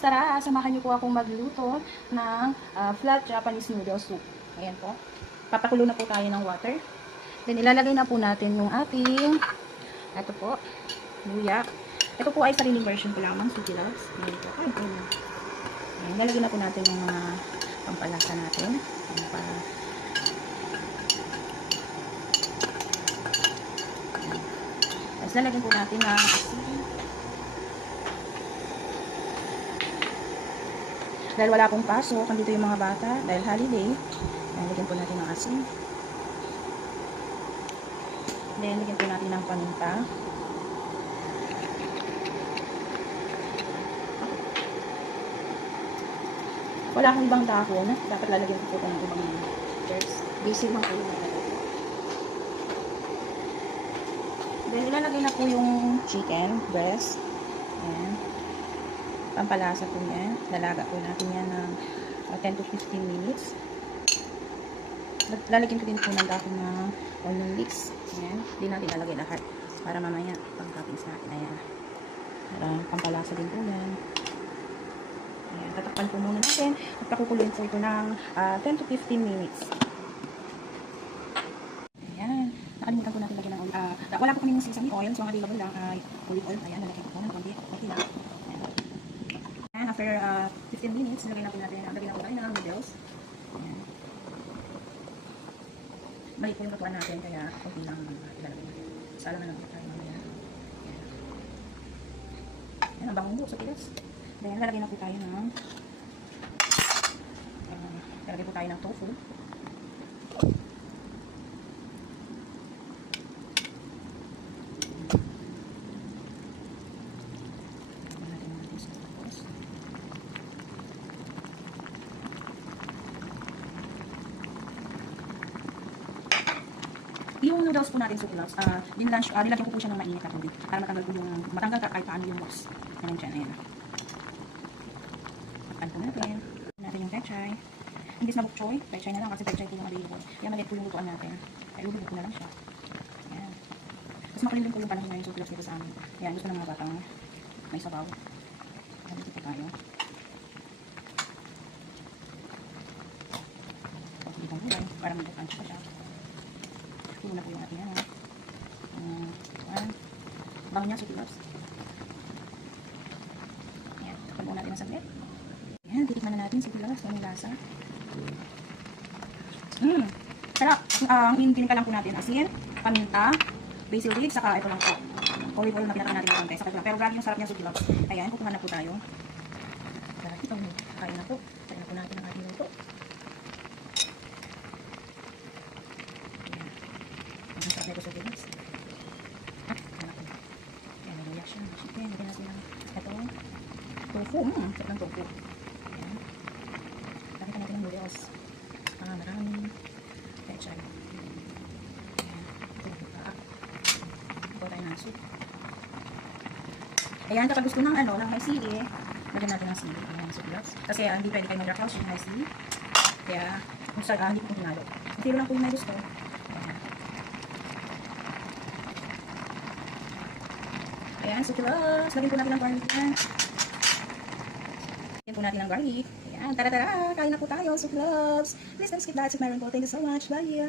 Tara, samahan niyo po akong magluto ng flat Japanese noodle soup. Ayan po. Papakulo na po tayo ng water. Then, ilalagay na po natin yung ating, ito po, luya. Ito po ay sariling version ko lamang, Suki Loves. Ayan po. Ayan, ilalagay na po natin yung mga pampalasa natin. Ayan pa. Tapos, lalagyan po natin ng asin. Dahil wala pong pasok, andito yung mga bata, dahil holiday, lagyan po natin ng asin. Then, lagyan po natin ng paminta. Wala akong ibang dahon, dapat lalagyan ko po ng ibang herbs. Basic lang po yung lalagyan. Then, ilalagay na po yung chicken breast. Ayan. Pampalasa po yan. Lalaga po natin yan ng 10 to 15 minutes. Lalagyan ko din po ng dahon na onion leeks. Ayan. Hindi natin lalagay lahat. Para mamaya pang-toppings natin. Ayan. Para pampalasa din po yan. Ayan. Tatakpan po muna natin. At pakukuluin po ito ng 10 to 15 minutes. Ayan. Nakalimutan po natin lagyan ng wala po kami ng sesame oil. So, ang available lang ay olive oil. Ayan. Lalagyan ko po ng konti. Okay lang. After 15 minutes, lagyan na po natin ng noodles. Ayan. Maliit po yung lutuan natin, kaya konti lang ilalagay natin. Sala na lang tayo mamaya. Ayan, ang bango sa pilas. Then, lalagyan na po tayo ng tofu. Yung noodles po natin, Suki Loves, nilagyan ko po siya ng mainit na tubig para matanggal kahit paano yung moss. Ayan dyan, ayan. Takpan po natin yung pechay. Imbis na bok choy, pechay na lang kasi pechay po yung available. Yan, maliit po yung lutuan natin. Ay, ubig ko na lang siya. Ayan. Tapos makulim din po yung panahon ngayon, Suki Loves, dito sa amin. Ayan, gusto ng mga batang may sabaw. Ayan, dito po tayo. Pagpili ng gulay, para may punch pa siya. Ito na po yung ating bango niya, Suki Loves. Ayan, takpan po natin ang saglit. Ayan, titikman na natin, Suki Loves, yung lasa. Sarap. Ang pinipilikan lang po natin, asin, paminta, basil leaves, saka ito lang po. Olive oil na pinatay natin ng konti. Pero grabe yung sarap niya, Suki Loves. Ayan, kukuha na po tayo. Ito, kain na po. Kain na po natin ang ating luto. Ang sarap nito, Suki Loves. Ayan, naluya siya. Chicken, lagyan natin ng ito. Tofu. Sarap ng tofu. Ayan. Lagyan natin ng noodles. Maraming pechay. Ayan. Ito, buka. Ito tayo ng soup. Ayan, kapag gusto ng may sili, lagyan natin ng sili. Ayan, Suki Loves. Kasi hindi pwede kayo mag-rockhouse yung may sili. Kaya, hindi ko pinalo. Pero lang po yung may gusto. Ayan, Suki Loves. Lagyan po natin ng garlic yan. Lagyan po natin ng garlic. Ayan, tara-tara. Kain na po tayo, Suki Loves. Please don't skip that. Thank you so much. Bye.